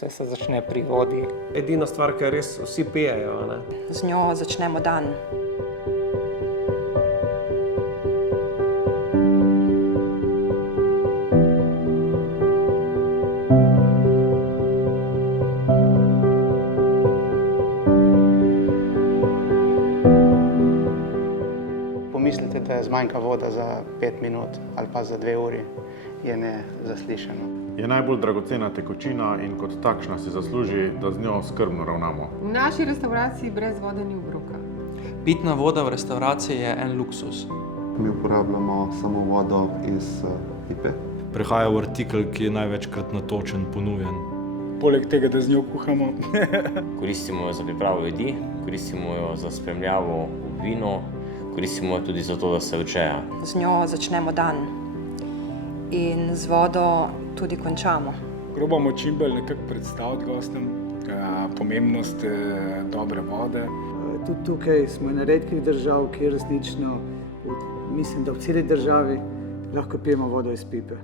Vse se začne pri vodi. Edina stvar, ki res vsi pijejo, ne? Z njo začnemo dan. Pomislite, da je zmanjka voda za 5 minut ali pa za 2 uri, je nezaslišano. Je najbolj dragocena tekočina in kot takšna si zasluži, da z njo skrbno ravnamo. V naši restavraciji brez vode ni obroka. Pitna voda v restavraciji je en luksus. Mi uporabljamo samo vodo iz pipe. Prehaja v artikel, ki je največkrat natočen, ponujen. Poleg tega, da z njo kuhamo. Koristimo jo za pripravo jedi, koristimo jo za spremljavo v vino, koristimo jo tudi zato, da se učeja. Z njo začnemo dan in z vodo tudi končamo. Probamo čim bolj nekako predstaviti gostom pomembnost dobre vode. Tudi tukaj smo ena redkih držav, kjer resnično, mislim, da v celi državi lahko pijemo vodo iz pipe.